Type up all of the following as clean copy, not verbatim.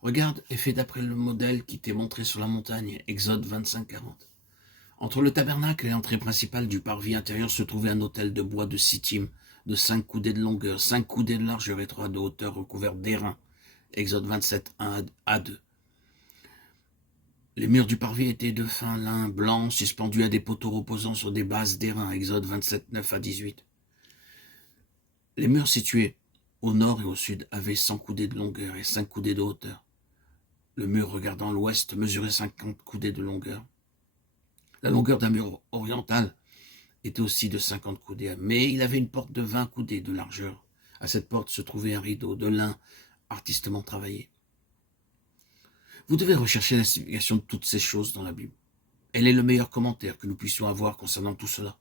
Regarde et fais d'après le modèle qui t'est montré sur la montagne. Exode 25-40. Entre le tabernacle et l'entrée principale du parvis intérieur se trouvait un autel de bois de sittim, de 5 coudées de longueur, 5 coudées de largeur et 3 de hauteur, recouvert d'airain. Exode 27, 1 à 2. Les murs du parvis étaient de fin lin blanc, suspendus à des poteaux reposant sur des bases d'airain. Exode 27, 9 à 18. Les murs situés au nord et au sud avaient 100 coudées de longueur et 5 coudées de hauteur. Le mur regardant l'ouest mesurait 50 coudées de longueur. La longueur d'un mur oriental était aussi de 50 coudées, mais il avait une porte de 20 coudées de largeur. À cette porte se trouvait un rideau de lin artistement travaillé. Vous devez rechercher la signification de toutes ces choses dans la Bible. Elle est le meilleur commentaire que nous puissions avoir concernant tout cela.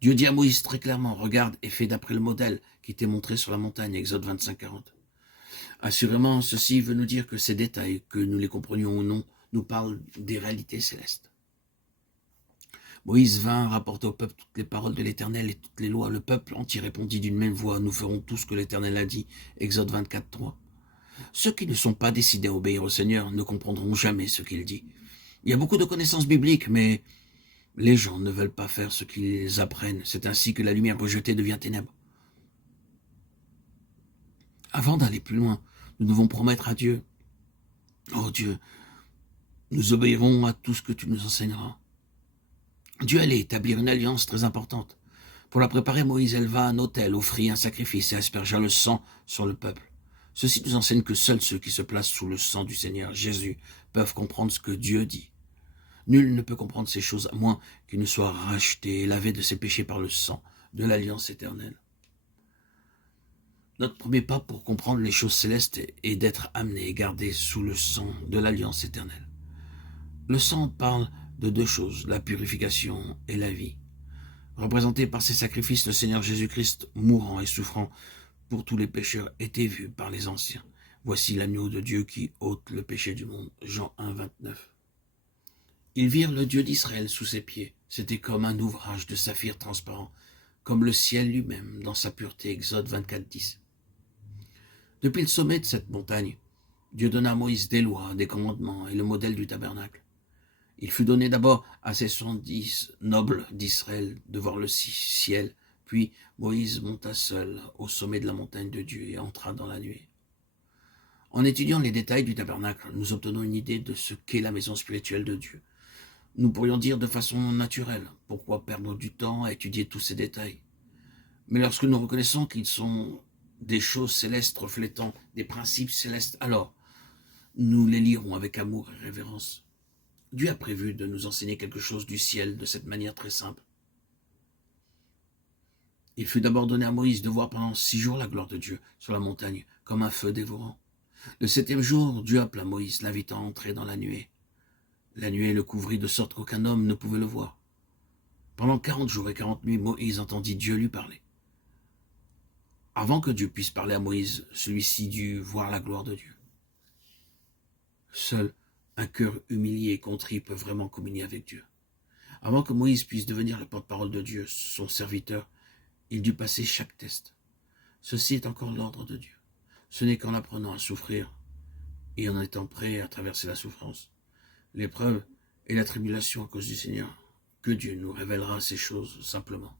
Dieu dit à Moïse très clairement, regarde et fais d'après le modèle qui t'est montré sur la montagne, Exode 25-40. Assurément, ceci veut nous dire que ces détails, que nous les comprenions ou non, nous parlent des réalités célestes. Moïse vint rapporter au peuple toutes les paroles de l'Éternel et toutes les lois. Le peuple entier répondit d'une même voix, nous ferons tout ce que l'Éternel a dit, Exode 24-3. Ceux qui ne sont pas décidés à obéir au Seigneur ne comprendront jamais ce qu'il dit. Il y a beaucoup de connaissances bibliques, mais les gens ne veulent pas faire ce qu'ils apprennent. C'est ainsi que la lumière rejetée devient ténèbres. Avant d'aller plus loin, nous devons promettre à Dieu, oh Dieu, nous obéirons à tout ce que tu nous enseigneras. Dieu allait établir une alliance très importante. Pour la préparer, Moïse éleva un autel, offrit un sacrifice et aspergea le sang sur le peuple. Ceci nous enseigne que seuls ceux qui se placent sous le sang du Seigneur Jésus peuvent comprendre ce que Dieu dit. Nul ne peut comprendre ces choses à moins qu'il ne soit racheté et lavé de ses péchés par le sang de l'alliance éternelle. Notre premier pas pour comprendre les choses célestes est d'être amené et gardé sous le sang de l'alliance éternelle. Le sang parle de deux choses, la purification et la vie. Représenté par ses sacrifices, le Seigneur Jésus-Christ, mourant et souffrant pour tous les pécheurs, était vu par les anciens. Voici l'agneau de Dieu qui ôte le péché du monde. Jean 1, 29. Ils virent le Dieu d'Israël sous ses pieds. C'était comme un ouvrage de saphir transparent, comme le ciel lui-même dans sa pureté. Exode 24, 10. Depuis le sommet de cette montagne, Dieu donna à Moïse des lois, des commandements et le modèle du tabernacle. Il fut donné d'abord à ses 110 nobles d'Israël de voir le ciel, puis Moïse monta seul au sommet de la montagne de Dieu et entra dans la nuée. En étudiant les détails du tabernacle, nous obtenons une idée de ce qu'est la maison spirituelle de Dieu. Nous pourrions dire de façon naturelle, pourquoi perdre du temps à étudier tous ces détails? Mais lorsque nous reconnaissons qu'ils sont des choses célestes reflétant des principes célestes, alors nous les lirons avec amour et révérence. Dieu a prévu de nous enseigner quelque chose du ciel de cette manière très simple. Il fut d'abord donné à Moïse de voir pendant 6 jours la gloire de Dieu sur la montagne, comme un feu dévorant. Le 7e jour, Dieu appela Moïse, l'invitant à entrer dans la nuée. La nuée le couvrit de sorte qu'aucun homme ne pouvait le voir. Pendant 40 jours et 40 nuits, Moïse entendit Dieu lui parler. Avant que Dieu puisse parler à Moïse, celui-ci dut voir la gloire de Dieu. Seul un cœur humilié et contrit peut vraiment communier avec Dieu. Avant que Moïse puisse devenir le porte-parole de Dieu, son serviteur, il dut passer chaque test. Ceci est encore l'ordre de Dieu. Ce n'est qu'en apprenant à souffrir et en étant prêt à traverser la souffrance, l'épreuve et la tribulation à cause du Seigneur, que Dieu nous révélera ces choses simplement.